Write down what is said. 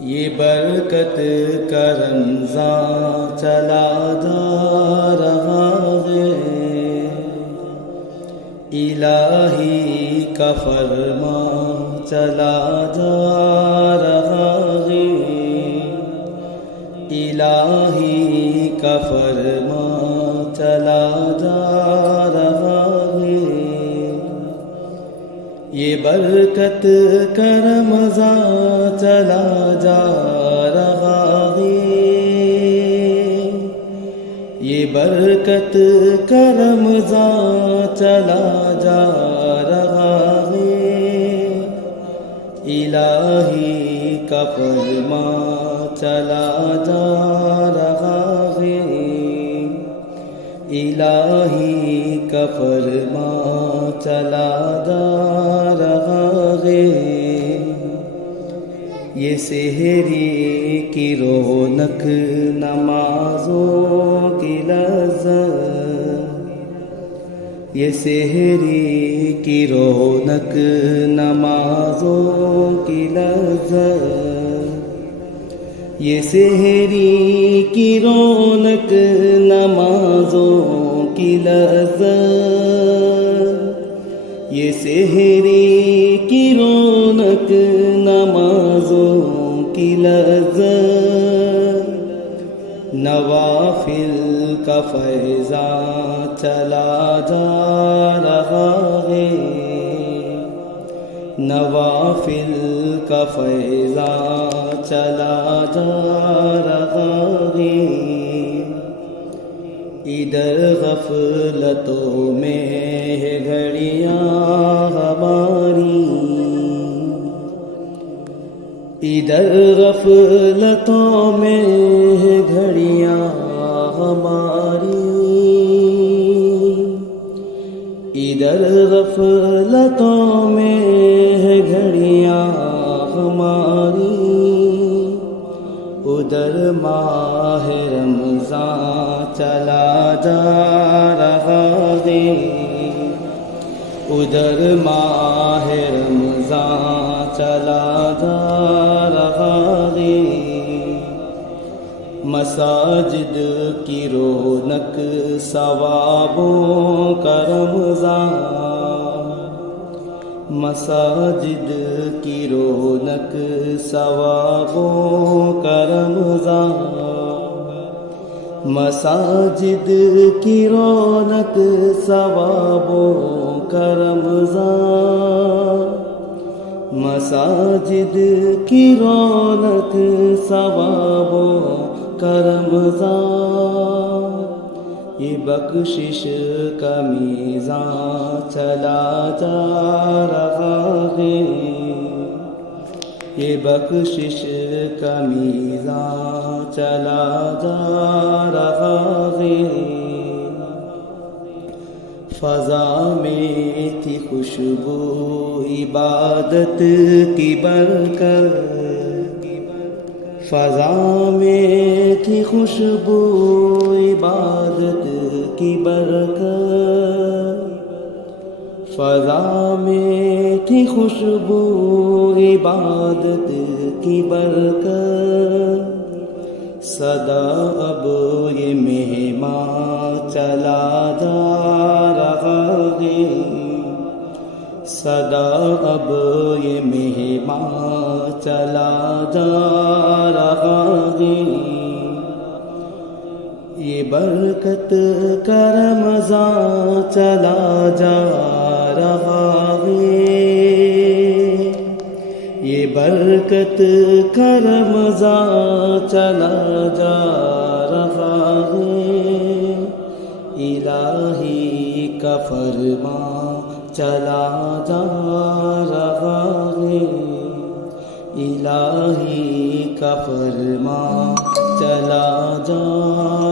یہ برکت کا رمضان چلا جا رہا ہے، الہی کا فرمان چلا جا رہا ہے، الہی کا فرمان چلا جا رہا ہے۔ یہ برکت کا رمضان چلا جا رہا ہے، یہ برکت کا رمضان چلا جا رہا ہے، الہی کا فرمان چلا جا رہا ہے، الہی کا فرمان چلا جا رہا ہے۔ یہ سحری کی رونق نمازوں کی لذت، یہ سحری کی رونق نمازوں کی لذت، یہ سحری کی رونق نمازوں کی لذت، یہ سحری کی رونق نمازوں کی لذت، نوافل کا فیضان چلا جا رہا ہے، نوافل کا فیضان چلا جا رہا ہے۔ ادھر غفلتوں میں ہے گھڑیاں ہماری، ادھر غفلتوں میں ہے گھڑیاں ہماری، ادھر غفلتوں میں ہے گھڑیاں ہماری، ادھر ماہ رمضان چلا جا رہا ہے، ادھر ماہ رمضان چلا جا رہا ہے۔ مساجد کی رونق ثوابوں کا رمضان، مساجد کی رونق ثوابوں کا رمضان، مساجد کی رونق ثوابوں کا رمضان، مساجد کی رونق ثوابوں کا رمضان۔ یہ بخشش کا میزان چلا جا رہا ہے، یہ بخشش کا میزان چلا جا رہا ہے۔ فضا میں تھی خوشبو عبادت کی برکت، فضا میں تھی خوشبو عبادت کی برکت، فضا میں تھی خوشبو عبادت کی برکت۔ صدا اب یہ مہمان چلا جا رہا ہے، صدا اب یہ مہمان چلا جا رہا ہے۔ یہ برکت کا رمضان چلا جا رہا ہے، یہ برکت کا رمضان چلا جا رہا ہے، الہی کا فرمان چلا جا رہا ہے، الہی کا فرمان چلا جا